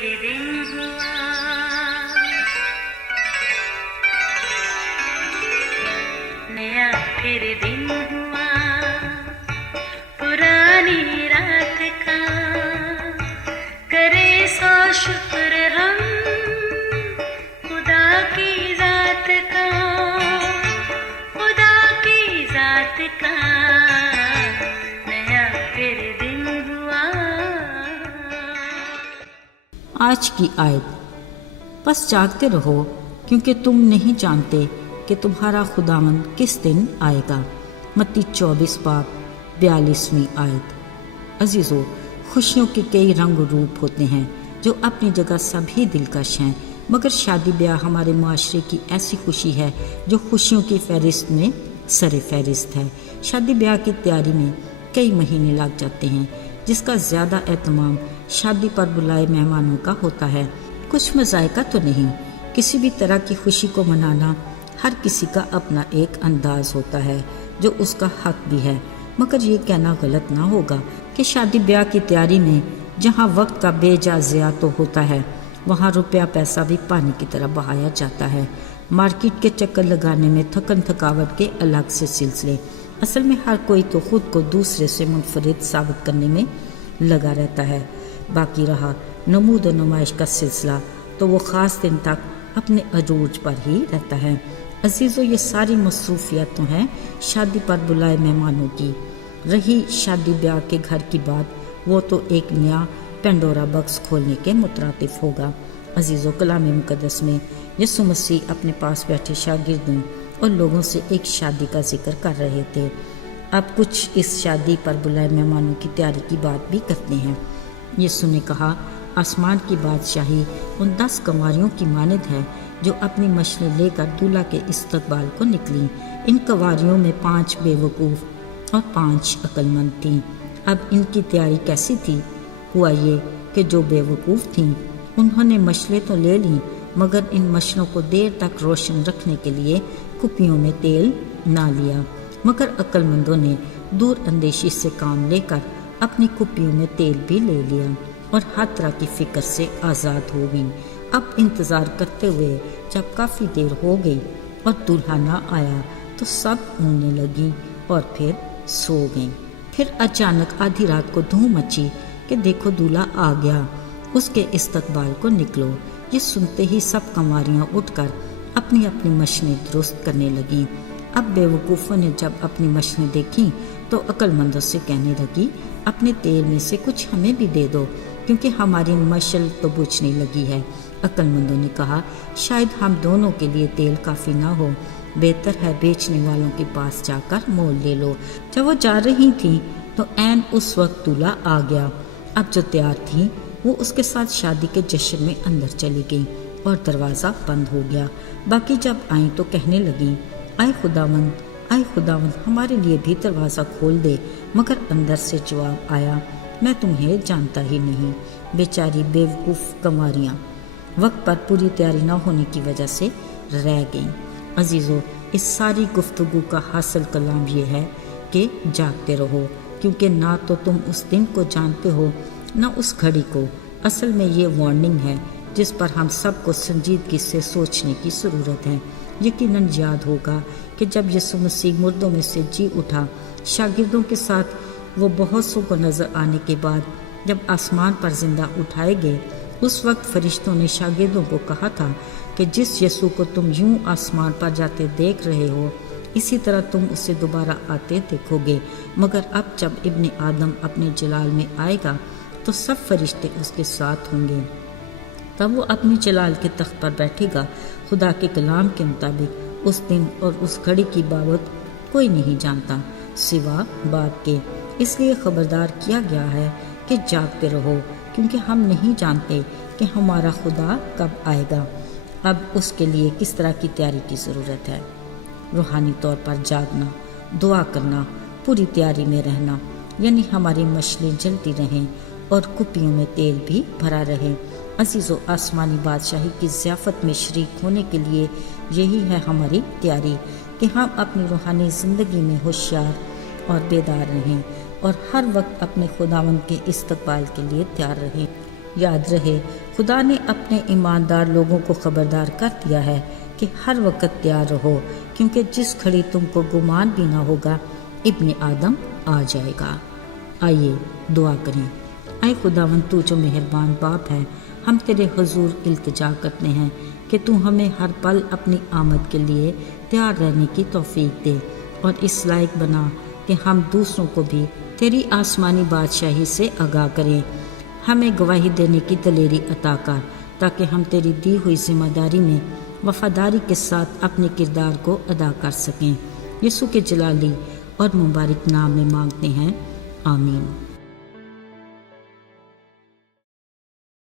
پھر دن ہوا، نیا پھر دن ہوا، پرانی رات کا کرے سو شکر ہم خدا کی ذات کا، خدا کی ذات کا نیا پھر دن ہوا۔ آج کی آیت، بس جاگتے رہو کیونکہ تم نہیں جانتے کہ تمہارا خداوند کس دن آئے گا۔ متی 24 باب 42ویں آیت۔ عزیزو، خوشیوں کے کئی رنگ و روپ ہوتے ہیں جو اپنی جگہ سبھی دلکش ہیں، مگر شادی بیاہ ہمارے معاشرے کی ایسی خوشی ہے جو خوشیوں کی فہرست میں سر فہرست ہے۔ شادی بیاہ کی تیاری میں کئی مہینے لگ جاتے ہیں، جس کا زیادہ اہتمام شادی پر بلائے مہمانوں کا ہوتا ہے۔ کچھ مذائقہ تو نہیں، کسی بھی طرح کی خوشی کو منانا ہر کسی کا اپنا ایک انداز ہوتا ہے جو اس کا حق بھی ہے، مگر یہ کہنا غلط نہ ہوگا کہ شادی بیاہ کی تیاری میں جہاں وقت کا بے جا ضیاع تو ہوتا ہے، وہاں روپیہ پیسہ بھی پانی کی طرح بہایا جاتا ہے۔ مارکیٹ کے چکر لگانے میں تھکن تھکاوٹ کے الگ سے سلسلے۔ اصل میں ہر کوئی تو خود کو دوسرے سے منفرد ثابت کرنے میں لگا رہتا ہے۔ باقی رہا نمود و نمائش کا سلسلہ تو وہ خاص دن تک اپنے عروج پر ہی رہتا ہے۔ عزیزو، یہ ساری مصروفیات تو ہیں شادی پر بلائے مہمانوں کی۔ رہی شادی بیاہ کے گھر کی بات، وہ تو ایک نیا پینڈورا باکس کھولنے کے مترادف ہوگا۔ عزیزو، کلام مقدس میں یسوع مسیح اپنے پاس بیٹھے شاگردوں اور لوگوں سے ایک شادی کا ذکر کر رہے تھے۔ اب کچھ اس شادی پر بلائے مہمانوں کی تیاری کی بات بھی کرتے ہیں۔ یسوع نے کہا، آسمان کی بادشاہی ان 10 کنواریوں کی مانند ہے جو اپنی مشلیں لے کر دولہا کے استقبال کو نکلیں۔ ان کنواریوں میں 5 بے وقوف اور 5 عقل مند تھیں۔ اب ان کی تیاری کیسی تھی؟ ہوا یہ کہ جو بے وقوف تھیں انہوں نے مشلیں تو لے لیں، مگر ان مشلوں کو دیر تک روشن رکھنے کے لیے کپیوں میں تیل نہ لیا۔ مگر عقل مندوں نے دور اندیشی سے کام لے کر اپنی کپیوں میں تیل بھی لے لیا اور ہر طرح کی فکر سے آزاد ہو گئی۔ اب انتظار کرتے ہوئے جب کافی دیر ہو گئی اور دولہا نہ آیا تو سب اونگنے لگی اور پھر سو گئیں۔ پھر اچانک آدھی رات کو دھوم مچی کہ دیکھو دولہا آ گیا، اس کے استقبال کو نکلو۔ یہ سنتے ہی سب کنواریاں اٹھ کر اپنی اپنی مشنیں درست کرنے لگیں۔ اب بے وقوفوں نے جب اپنی مشنیں دیکھیں تو عقل مندوں سے کہنے لگی، اپنے تیل میں سے کچھ ہمیں بھی دے دو، کیونکہ ہماری مشل تو بجھنے لگی ہے۔ عقل مندوں نے کہا، شاید ہم دونوں کے لیے تیل کافی نہ ہو، بہتر ہے بیچنے والوں کے پاس جا کر مول لے لو۔ جب وہ جا رہی تھیں تو عین اس وقت دولہا آ گیا۔ اب جو تیار تھیں وہ اس کے ساتھ شادی کے جشن میں اندر چلی گئیں اور دروازہ بند ہو گیا۔ باقی جب آئیں تو کہنے لگیں، اے خداوند، ہمارے لیے بھی دروازہ کھول دے۔ مگر اندر سے جواب آیا، میں تمہیں جانتا ہی نہیں۔ بیچاری بے وقوف کنواریاں وقت پر پوری تیاری نہ ہونے کی وجہ سے رہ گئیں۔ عزیزو، اس ساری گفتگو کا حاصل کلام یہ ہے کہ جاگتے رہو، کیونکہ نہ تو تم اس دن کو جانتے ہو نہ اس گھڑی کو۔ اصل میں یہ وارننگ ہے جس پر ہم سب کو سنجیدگی سے سوچنے کی ضرورت ہے۔ یقیناً یاد ہوگا کہ جب یسوع مسیح مردوں میں سے جی اٹھا، شاگردوں کے ساتھ وہ بہت سو کو نظر آنے کے بعد جب آسمان پر زندہ اٹھائے گئے، اس وقت فرشتوں نے شاگردوں کو کہا تھا کہ جس یسوع کو تم یوں آسمان پر جاتے دیکھ رہے ہو، اسی طرح تم اسے دوبارہ آتے دیکھو گے۔ مگر اب جب ابن آدم اپنے جلال میں آئے گا تو سب فرشتے اس کے ساتھ ہوں گے، تب وہ اپنے جلال کے تخت پر بیٹھے گا۔ خدا کے کلام کے مطابق اس دن اور اس گھڑی کی بابت کوئی نہیں جانتا سوا باپ کے، اس لیے خبردار کیا گیا ہے کہ جاگتے رہو، کیونکہ ہم نہیں جانتے کہ ہمارا خدا کب آئے گا۔ اب اس کے لیے کس طرح کی تیاری کی ضرورت ہے؟ روحانی طور پر جاگنا، دعا کرنا، پوری تیاری میں رہنا، یعنی ہماری مشلیں جلتی رہیں اور کپیوں میں تیل بھی بھرا رہے۔ عزیزو، آسمانی بادشاہی کی ضیافت میں شریک ہونے کے لیے یہی ہے ہماری تیاری کہ ہم اپنی روحانی زندگی میں ہوشیار اور بیدار رہیں اور ہر وقت اپنے خداوند کے استقبال کے لیے تیار رہیں۔ یاد رہے، خدا نے اپنے ایماندار لوگوں کو خبردار کر دیا ہے کہ ہر وقت تیار رہو، کیونکہ جس گھڑی تم کو گمان بھی نہ ہوگا ابن آدم آ جائے گا۔ آئیے دعا کریں۔ اے خداوند، تو جو مہربان باپ ہے، ہم تیرے حضور التجا کرتے ہیں کہ تو ہمیں ہر پل اپنی آمد کے لیے تیار رہنے کی توفیق دے، اور اس لائق بنا کہ ہم دوسروں کو بھی تیری آسمانی بادشاہی سے آگاہ کریں۔ ہمیں گواہی دینے کی دلیری عطا کر، تاکہ ہم تیری دی ہوئی ذمہ داری میں وفاداری کے ساتھ اپنے کردار کو ادا کر سکیں۔ یسوع کے جلالی اور مبارک نام میں مانگتے ہیں، آمین۔